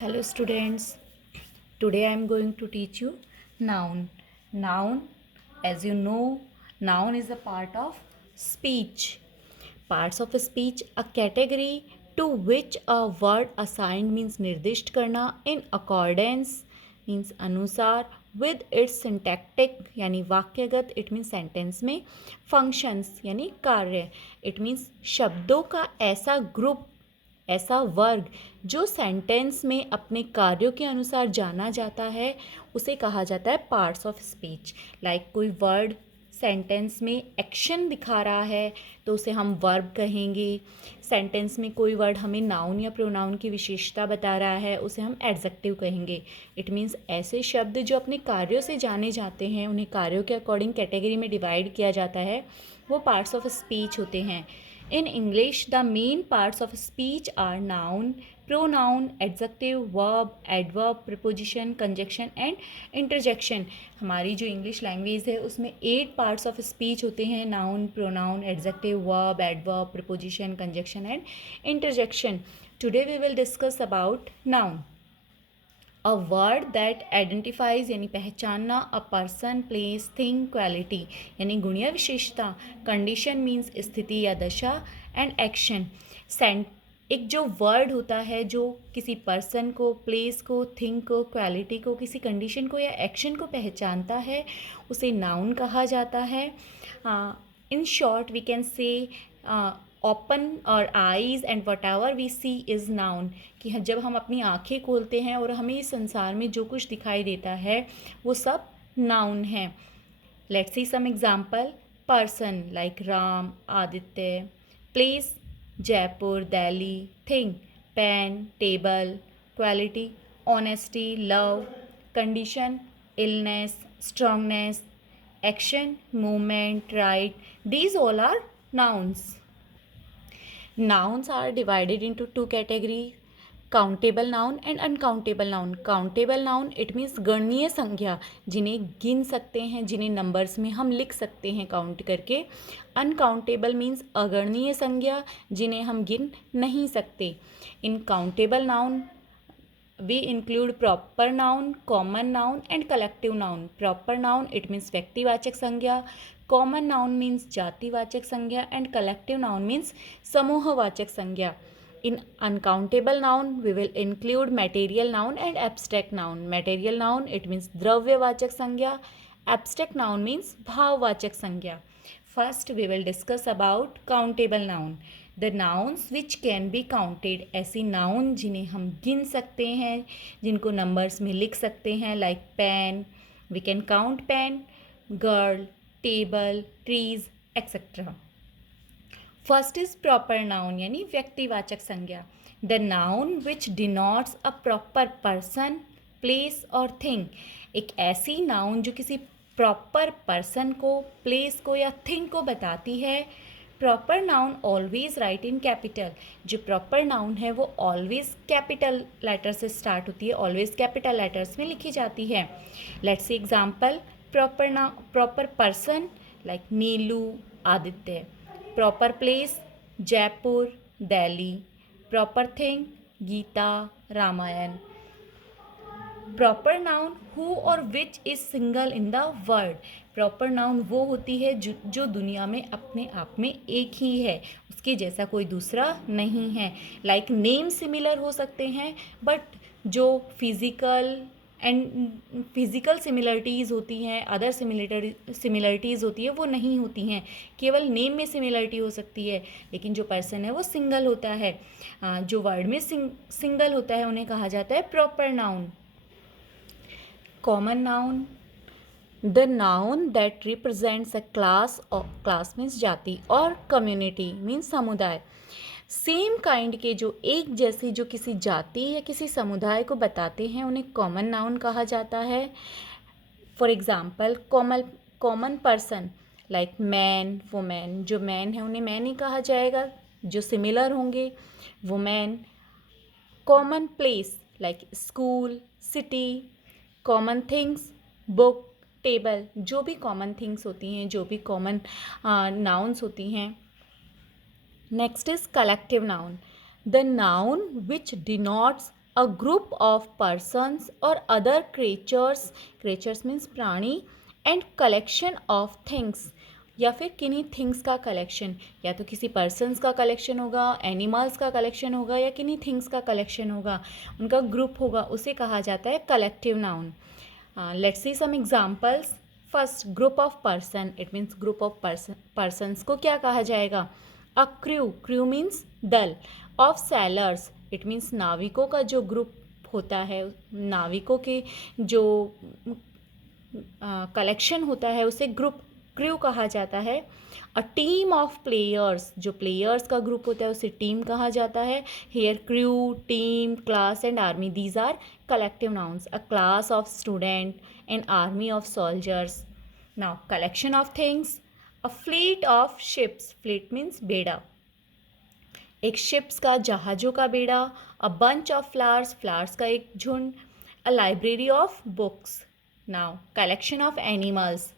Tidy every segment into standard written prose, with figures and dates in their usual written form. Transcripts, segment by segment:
Hello students, today I am going to teach you noun. Noun, as you know, noun is a part of speech. Parts of speech, a category to which a word assigned means निर्दिष्ट करना in accordance means अनुसार with its syntactic यानी वाक्यगत it means sentence में functions यानी कार्य it means शब्दों का ऐसा ग्रुप ऐसा वर्ग जो सेंटेंस में अपने कार्यों के अनुसार जाना जाता है उसे कहा जाता है पार्ट्स ऑफ स्पीच। लाइक कोई वर्ड सेंटेंस में एक्शन दिखा रहा है तो उसे हम वर्ब कहेंगे। सेंटेंस में कोई वर्ड हमें नाउन या प्रोनाउन की विशेषता बता रहा है उसे हम एडजेक्टिव कहेंगे। इट मीन्स ऐसे शब्द जो अपने कार्यों से जाने जाते हैं उन्हें कार्यों के अकॉर्डिंग कैटेगरी में डिवाइड किया जाता है, वो पार्ट्स ऑफ स्पीच होते हैं। In English, the main parts of speech are noun, pronoun, adjective, verb, adverb, preposition, conjunction and interjection। हमारी जो इंग्लिश लैंग्वेज है उसमें 8 पार्ट्स ऑफ स्पीच होते हैं, noun, pronoun, adjective, verb, adverb, preposition, conjunction and interjection। Today we will discuss about noun। A word that identifies यानी पहचानना a person, place, thing, quality यानी गुण या विशेषता, कंडीशन मीन्स स्थिति या दशा एंड एक्शन। एक जो वर्ड होता है जो किसी पर्सन को, प्लेस को, थिंग को, क्वालिटी को, किसी कंडीशन को या एक्शन को पहचानता है उसे नाउन कहा जाता है। In short we can say open our eyes and whatever we see is noun कि जब हम अपनी आँखें खोलते हैं और हमें इस संसार में जो कुछ दिखाई देता है वो सब नाउन है। Let's see some example. Person like Ram, Aditya. Place Jaipur, Delhi. Thing pen, table. Quality honesty, love. Condition illness, strongness. Action movement, write. These all are nouns. Nouns are divided into two categories, countable noun and uncountable noun। countable noun it means गणनीय संज्ञा, जिन्हें गिन सकते हैं, जिन्हें numbers में हम लिख सकते हैं काउंट करके। uncountable means अगणनीय संज्ञा, जिन्हें हम गिन नहीं सकते। इन countable noun we include proper noun, common noun and collective noun। proper noun it means व्यक्तिवाचक संज्ञा, common noun means जातिवाचक संज्ञा and collective noun means समूहवाचक संज्ञा। in uncountable noun we will include material noun and abstract noun। material noun it means द्रव्यवाचक संज्ञा, abstract noun means भाववाचक संज्ञा। first we will discuss about countable noun। The nouns which can be counted, ऐसी noun जिन्हें हम गिन सकते हैं, जिनको numbers में लिख सकते हैं। Like pen, we can count pen. Girl, table, trees etcetera. First is proper noun यानी व्यक्तिवाचक संज्ञा। The noun which denotes a proper person, place और थिंग। एक ऐसी नाउन जो किसी प्रॉपर पर्सन को, प्लेस को या थिंग को बताती है। Proper noun always write in capital, जो प्रॉपर नाउन है वो ऑलवेज कैपिटल लेटर से स्टार्ट होती है, ऑलवेज कैपिटल लेटर्स में लिखी जाती है। Let's see example. Proper person like Neelu, Aditya. Proper place Jaipur, Delhi. Proper thing Gita, Ramayana. Proper noun who or which is single in the world. Proper noun वो होती है जो दुनिया में अपने आप में एक ही है, उसके जैसा कोई दूसरा नहीं है। लाइक नेम सिमिलर हो सकते हैं बट जो फिजिकल सिमिलरिटीज़ होती हैं, अदर सिमिलरिटीज़ होती है वो नहीं होती हैं, केवल नेम में सिमिलरिटी हो सकती है। लेकिन जो पर्सन है वो सिंगल होता है। जो वर्ड में सिंगल होता है उन्हें कहा जाता है proper noun. Common noun the noun that represents a class, और क्लास मीन्स जाति, और कम्युनिटी मीन्स समुदाय। सेम काइंड के जो एक जैसे जो किसी जाति या किसी समुदाय को बताते हैं उन्हें कॉमन नाउन कहा जाता है। For example common person like man, women. जो मैन है उन्हें मैन ही कहा जाएगा, जो सिमिलर होंगे women. Common place like school, city. Common things book, table. जो भी कॉमन थिंग्स होती हैं, जो भी कॉमन नाउन्स होती हैं। Next is collective noun the noun which denotes a group of persons or other creatures means प्राणी and collection of things, या फिर किन्हीं थिंग्स का कलेक्शन, या तो किसी पर्सन्स का कलेक्शन होगा, एनिमल्स का कलेक्शन होगा, या किन्हीं थिंग्स का कलेक्शन होगा, उनका ग्रुप होगा, उसे कहा जाता है collective noun. Let's see some examples. First, group of person, it means group of persons को क्या कहा जाएगा? अ क्रू मीन्स दल. ऑफ सैलर्स, इट मीन्स नाविकों का जो ग्रुप होता है, नाविकों के जो कलेक्शन होता है उसे ग्रुप क्रू कहा जाता है. अ टीम ऑफ प्लेयर्स, जो प्लेयर्स का ग्रुप होता है उसे टीम कहा जाता है. Here crew, team, class and army, these are collective nouns. A class of student, an army of soldiers. Now collection of things, a fleet of ships, fleet means बेड़ा, एक ships का, जहाज़ों का बेड़ा. A bunch of flowers, flowers का एक झुंड. A library of books. Now collection of animals,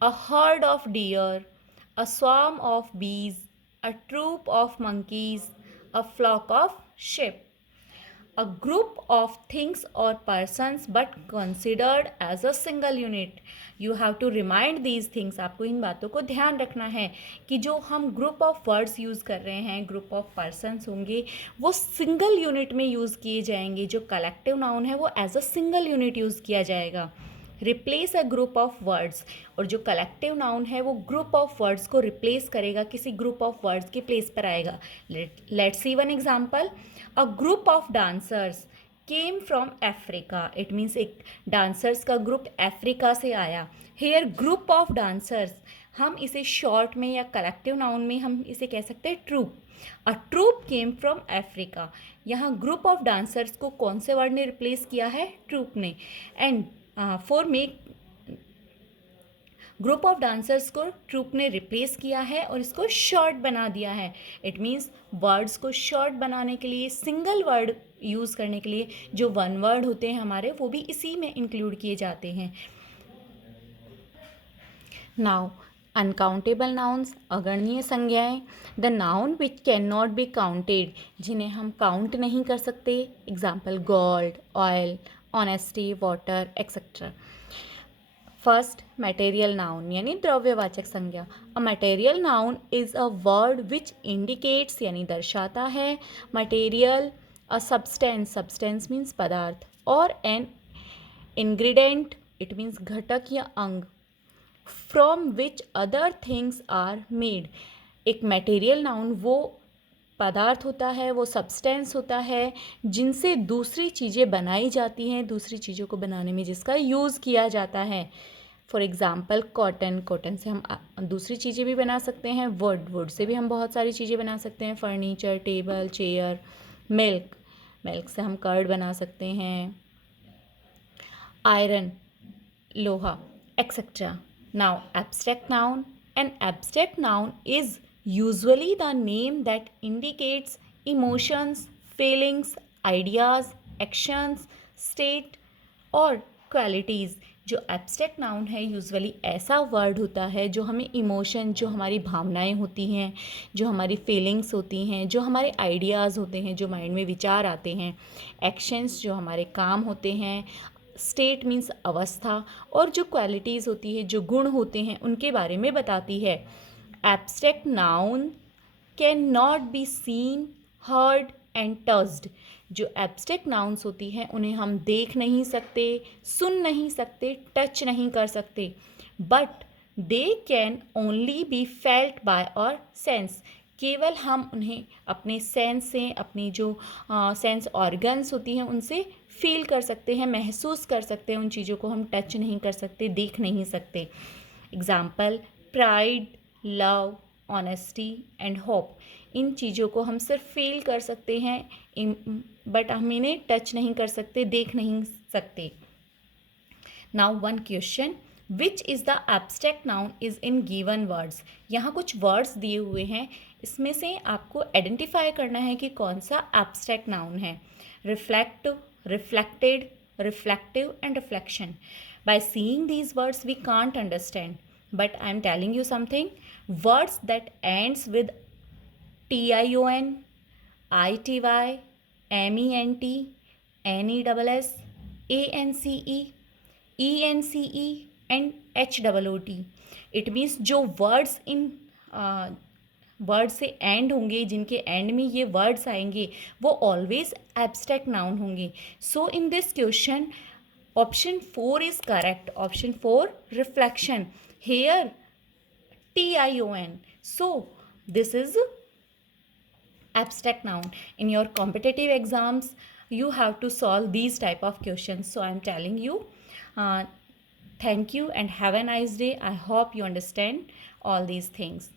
a herd of deer, a swarm of bees, a troop of monkeys, a flock of sheep. A group of things or persons but considered as a single unit. You have to remind these things. आपको इन बातों को ध्यान रखना है कि जो हम group of words use कर रहे हैं, ग्रुप ऑफ पर्सन्स होंगे, वो सिंगल यूनिट में यूज़ किए जाएंगे. जो कलेक्टिव नाउन है वो as a single unit use किया जाएगा. Replace a group of words, और जो कलेक्टिव नाउन है वो ग्रुप ऑफ वर्ड्स को रिप्लेस करेगा, किसी ग्रुप ऑफ वर्ड्स के प्लेस पर आएगा. Let's see one example. A group of dancers came from Africa, it means एक डांसर्स का ग्रुप अफ्रीका से आया. हेयर ग्रुप ऑफ डांसर्स, हम इसे शॉर्ट में या कलेक्टिव नाउन में हम इसे कह सकते हैं troupe. A troupe came from Africa, यहाँ ग्रुप ऑफ डांसर्स को कौन से वर्ड ने रिप्लेस किया है? ट्रूप ने. And for make, group of dancers को ट्रूप ने रिप्लेस किया है और इसको शॉर्ट बना दिया है. इट मीन्स वर्ड्स को शॉर्ट बनाने के लिए, सिंगल वर्ड यूज़ करने के लिए जो वन वर्ड होते हैं हमारे, वो भी इसी में इंक्लूड किए जाते हैं. नाउ अनकाउंटेबल नाउन्स, अगणनीय संज्ञाएं. The noun which can not be counted, जिन्हें हम काउंट नहीं कर सकते. Example gold, oil, honesty, water, etcetera. First, material noun यानी द्रव्यवाचक संज्ञा. A material noun is a word which indicates यानी दर्शाता है. Material, a substance, substance means पदार्थ, और एन इंग्रेडिएंट, इट मीन्स घटक या अंग. From which other things are made, एक मटेरियल नाउन वो पदार्थ होता है, वो सब्सटेंस होता है जिनसे दूसरी चीज़ें बनाई जाती हैं, दूसरी चीज़ों को बनाने में जिसका यूज़ किया जाता है. फॉर एग्ज़ाम्पल कॉटन, कॉटन से हम दूसरी चीज़ें भी बना सकते हैं. वुड, वुड से भी हम बहुत सारी चीज़ें बना सकते हैं. Furniture, table, chair. Milk, milk से हम कर्ड बना सकते हैं. आयरन, लोहा, etcetera. Now abstract noun. An abstract noun is usually the name that indicates emotions, feelings, ideas, actions, state और qualities. जो एब्स्ट्रैक्ट नाउन है यूजुअली ऐसा वर्ड होता है जो हमें इमोशन, जो हमारी भावनाएं होती हैं, जो हमारी फीलिंग्स होती हैं, जो हमारे आइडियाज़ होते हैं, जो माइंड में विचार आते हैं, एक्शंस जो हमारे काम होते हैं, स्टेट मीन्स अवस्था, और जो क्वालिटीज़ होती है, जो गुण होते हैं, उनके बारे में बताती है. Abstract noun cannot be seen, heard and touched. जो एब्स्ट्रैक्ट नाउन्स होती हैं उन्हें हम देख नहीं सकते, सुन नहीं सकते, टच नहीं कर सकते. But they can only be felt by और सेंस. केवल हम उन्हें अपने सेंस से, अपनी जो सेंस ऑर्गन्स होती हैं उनसे फील कर सकते हैं, महसूस कर सकते हैं. उन चीज़ों को हम टच नहीं कर सकते, देख नहीं सकते. Example pride, love, honesty and hope. इन चीज़ों को हम सिर्फ फील कर सकते हैं, बट हम इन्हें टच नहीं कर सकते, देख नहीं सकते. Now one question, which is the abstract noun is in given words. यहाँ कुछ वर्ड्स दिए हुए हैं, इसमें से आपको आइडेंटिफाई करना है कि कौन सा एब्स्ट्रैक्ट नाउन है. Reflective, reflected, reflective and reflection. By seeing these words we can't understand, but I am telling you something. Words that ends with tion, ity, ment, NESS, ANCE, ENCE and HOOT. It means जो words in word से and होंगे, जिनके and में ये words आएंगे, वो always abstract noun होंगे. So in this question option 4 is correct. Option 4 reflection. Here TION. So this is abstract noun. In your competitive exams you have to solve these type of questions. So I am telling you, thank you and have a nice day. I hope you understand all these things.